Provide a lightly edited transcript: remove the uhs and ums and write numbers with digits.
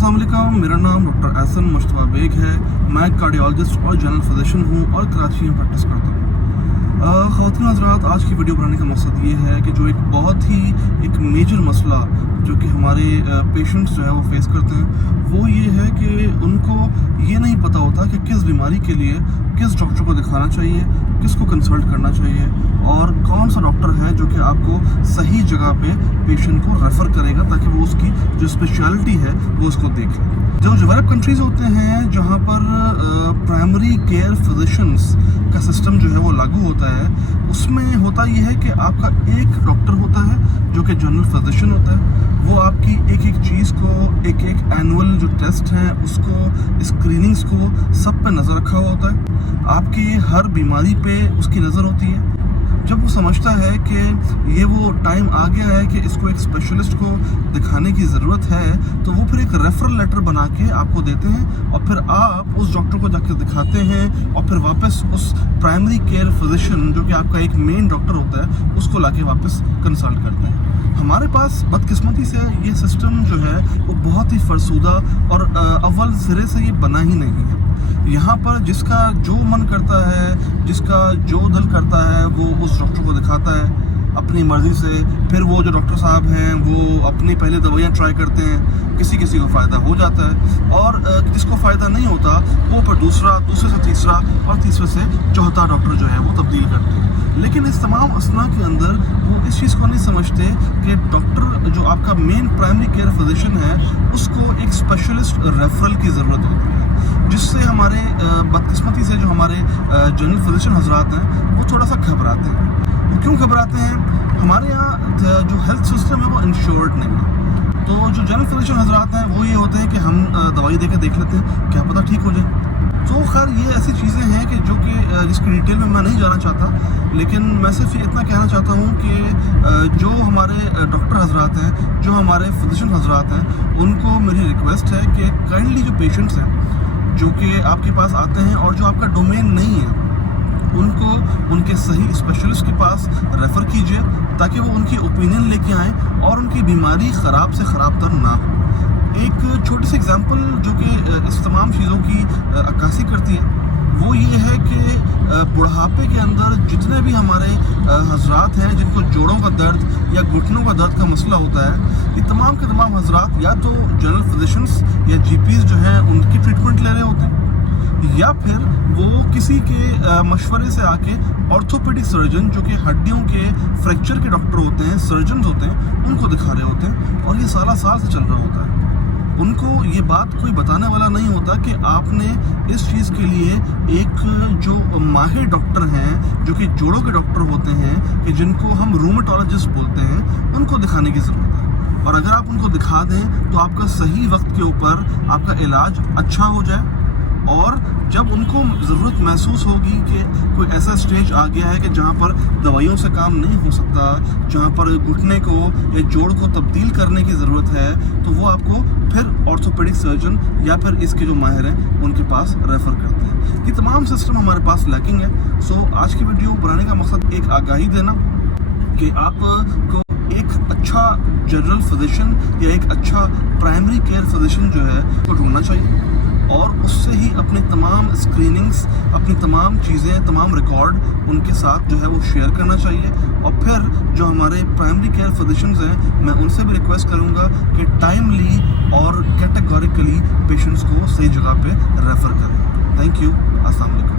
अस्सलाम वालेकुम, मेरा नाम डॉक्टर एहसन मुश्तबा बेग है। मैं कार्डियोलॉजिस्ट और जनरल फिजिशियन हूँ और कराची में प्रैक्टिस करता हूँ। ख़वातीन हज़रात, आज की वीडियो बनाने का मकसद ये है कि जो एक बहुत ही एक मेजर मसला जो कि हमारे पेशेंट्स जो है वो फेस करते हैं, वो ये है कि उनको ये नहीं पता होता कि किस बीमारी के लिए किस डॉक्टर को दिखाना चाहिए, किसको कंसल्ट करना चाहिए और कौन सा डॉक्टर है जो कि आपको सही जगह पे पेशेंट को रेफ़र करेगा ताकि वो उसकी जो स्पेशलिटी है वो उसको देख ले। जो डेवलप कंट्रीज़ होते हैं जहाँ पर प्राइमरी केयर फिजिशंस का सिस्टम जो है वो लागू होता है, उसमें होता ये है कि आपका एक डॉक्टर होता है जो कि जनरल फिजिशियन होता है। वो आपकी एक एक चीज़ को, एक एक एनुअल जो टेस्ट हैं उसको, स्क्रीनिंग्स को, सब पे नज़र रखा हुआ होता है। आपकी हर बीमारी पे उसकी नज़र होती है। जब वो समझता है कि ये वो टाइम आ गया है कि इसको एक स्पेशलिस्ट को दिखाने की ज़रूरत है, तो वो फिर एक रेफरल लेटर बना के आपको देते हैं और फिर आप उस डॉक्टर को जाकर दिखाते हैं और फिर वापस उस प्राइमरी केयर फिजिशियन जो कि आपका एक मेन डॉक्टर होता है उसको लाके वापस कंसल्ट करते हैं। हमारे पास बदकिस्मती से ये सिस्टम जो है वो बहुत ही फरसूदा और अव्वल सिरे से ये बना ही नहीं है। यहाँ पर जिसका जो मन करता है, जिसका जो दिल करता है, वो उस डॉक्टर को दिखाता है अपनी मर्ज़ी से। फिर वो जो डॉक्टर साहब हैं वो अपनी पहले दवाइयाँ ट्राई करते हैं, किसी किसी को फ़ायदा हो जाता है और जिसको फ़ायदा नहीं होता वो फिर दूसरे से तीसरा और तीसरे से चौथा डॉक्टर जो है वो तब्दील करते हैं। लेकिन इस तमाम असना के अंदर वो इस चीज़ को नहीं समझते कि डॉक्टर जो आपका मेन प्राइमरी केयर फिजिशियन है उसको एक स्पेशलिस्ट रेफरल की ज़रूरत होती है, जिससे हमारे बदकिस्मती से जो हमारे जनरल फिजिशियन हजरात हैं वो थोड़ा सा घबराते हैं। वो क्यों घबराते हैं? हमारे यहाँ जो हेल्थ सिस्टम है वो इंश्योर्ड नहीं है। तो जो जनरल फिजिशियन हजरात हैं वो ये होते हैं कि हम दवाई दे के देख लेते हैं, क्या पता ठीक हो जाए। तो खैर ये ऐसी चीज़ें हैं कि जो कि जिसकी डिटेल में मैं नहीं जाना चाहता, लेकिन मैं सिर्फ इतना कहना चाहता हूँ कि जो हमारे डॉक्टर हजरात हैं, जो हमारे फिजिशियन हजरात हैं, उनको मेरी रिक्वेस्ट है कि काइंडली जो पेशेंट्स हैं जो कि आपके पास आते हैं और जो आपका डोमेन नहीं है, उनको उनके सही स्पेशलिस्ट के पास रेफ़र कीजिए ताकि वो उनकी ओपिनियन लेके आएँ और उनकी बीमारी ख़राब से ख़राब तर ना हो। एक छोटी सी एग्जांपल जो कि इस तमाम चीज़ों की अक्कासी करती है वो ये है कि बुढ़ापे के अंदर जितने भी हमारे हजरात हैं जिनको जोड़ों का दर्द या घुटनों का दर्द का मसला होता है, ये तमाम के तमाम हजरात या तो जनरल फिजिशंस या जीपीज़ जो हैं उनकी ट्रीटमेंट ले रहे होते हैं या फिर वो किसी के मशवरे से आके ऑर्थोपेडिक सर्जन जो कि हड्डियों के फ्रैक्चर के डॉक्टर होते हैं, सर्जन होते हैं, उनको दिखा रहे होते हैं और ये साल से चल रहा होता है। उनको ये बात कोई बताने वाला नहीं होता कि आपने इस चीज़ के लिए एक जो माहिर डॉक्टर हैं जो कि जोड़ों के डॉक्टर होते हैं कि जिनको हम रूमेटोलॉजिस्ट बोलते हैं, उनको दिखाने की ज़रूरत है। और अगर आप उनको दिखा दें तो आपका सही वक्त के ऊपर आपका इलाज अच्छा हो जाए और जब उनको ज़रूरत महसूस होगी कि कोई ऐसा स्टेज आ गया है कि जहाँ पर दवाइयों से काम नहीं हो सकता, जहाँ पर घुटने को या जोड़ को तब्दील करने की ज़रूरत है, तो वो आपको फिर ऑर्थोपेडिक सर्जन या फिर इसके जो माहिर हैं उनके पास रेफ़र करते हैं। ये तमाम सिस्टम हमारे पास लैकिंग है। सो आज की वीडियो बनाने का मकसद एक आगाही देना कि आपको एक अच्छा जनरल फिजिशियन या एक अच्छा प्राइमरी केयर फिजिशियन जो है वो ढूंढना चाहिए और उससे ही अपनी तमाम स्क्रीनिंग्स, अपनी तमाम चीज़ें, तमाम रिकॉर्ड उनके साथ जो है वो शेयर करना चाहिए। और फिर जो हमारे प्राइमरी केयर फिजिशियंस हैं, मैं उनसे भी रिक्वेस्ट करूँगा कि टाइमली और कैटेगोरिकली पेशेंट्स को सही जगह पे रेफ़र करें। Thank you. अस्सलाम वालेकुम।